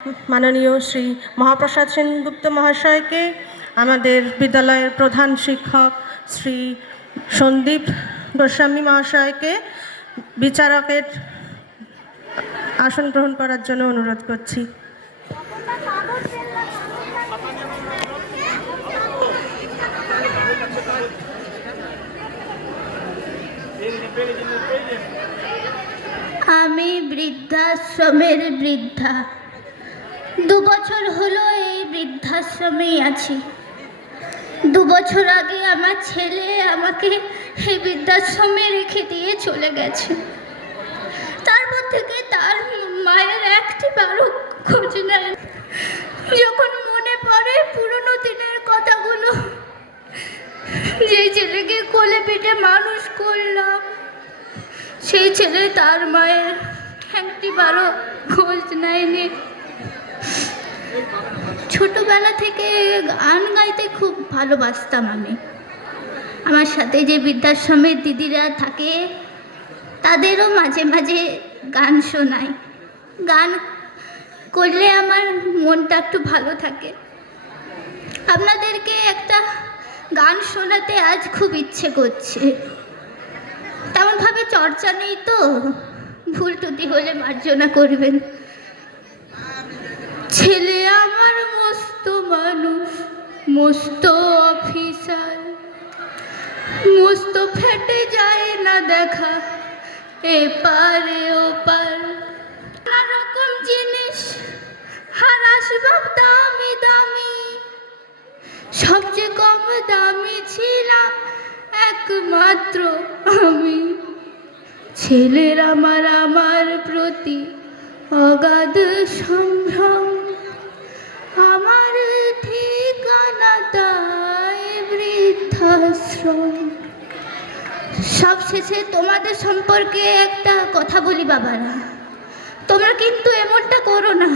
মাননীয় শ্রী মহাপ্রসাদ সেনগুপ্ত মহাশয়কে, আমাদের বিদ্যালয়ের প্রধান শিক্ষক শ্রী সন্দীপ গোস্বামী মহাশয়কে বিচারকের আসন গ্রহণ করার জন্য অনুরোধ করছি। আমি বৃদ্ধাশ্রমের বৃদ্ধা। 2 বছর হলো এই বৃদ্ধাশ্রমেই আছি। 2 বছর আগে আমার ছেলে আমাকে এই বৃদ্ধাশ্রমে রেখে দিয়ে চলে গেছে। তারপর থেকে তার মায়ের একটিবারও খোঁজ নেয়। যখন মনে পড়ে পুরনো দিনের কথাগুলো, যে ছেলেকে কোলে পিঠে মানুষ করলাম, সেই ছেলে তার মায়ের একটিবারও খোঁজ নেয়নি। ছোটবেলা থেকে গান গাইতে খুব ভালোবাসতাম আমি। আমার সাথে যে বৃদ্ধাশ্রমের দিদিরা থাকে তাদেরও মাঝে মাঝে গান শোনাই। গান করলে আমার মনটা একটু ভালো থাকে। আপনাদেরকে একটা গান শোনাতে আজ খুব ইচ্ছে করছে। তেমনভাবে চর্চা নেই তো, ভুল ত্রুটি হলে মার্জনা করবেন। ছেলে আমার মস্ত মানুষ, মস্ত অফিসার, মস্ত ফেটে যায় না দেখা এপারে ওপার। নানা রকম জিনিস আর আসবাব দামি দামি, সবচেয়ে কম দামি ছিলাম একমাত্র আমি। ছেলের আমার প্রতি অগাধ সম্ভ্রম, আমার ঠিকানা তাই বৃদ্ধাশ্রম। সবশেষে তোমাদের সম্পর্কে একটা কথা বলি বাবারা, তোমরা কিন্তু এমনটা করো না।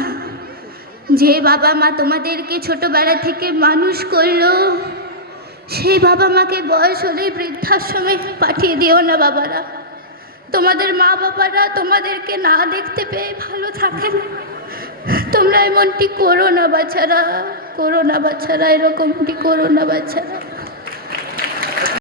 যে বাবা মা তোমাদেরকে ছোটবেলা থেকে মানুষ করলো, সেই বাবা মাকে বয়স হলেই বৃদ্ধাশ্রমে পাঠিয়ে দিও না বাবারা। তোমাদের মা বাবারা তোমাদেরকে না দেখতে পেয়ে ভালো থাকেন। তোমরা এমনটি করো না বাচ্চারা, করো না বাচ্চারা, এরকমটি করো না বাচ্চারা।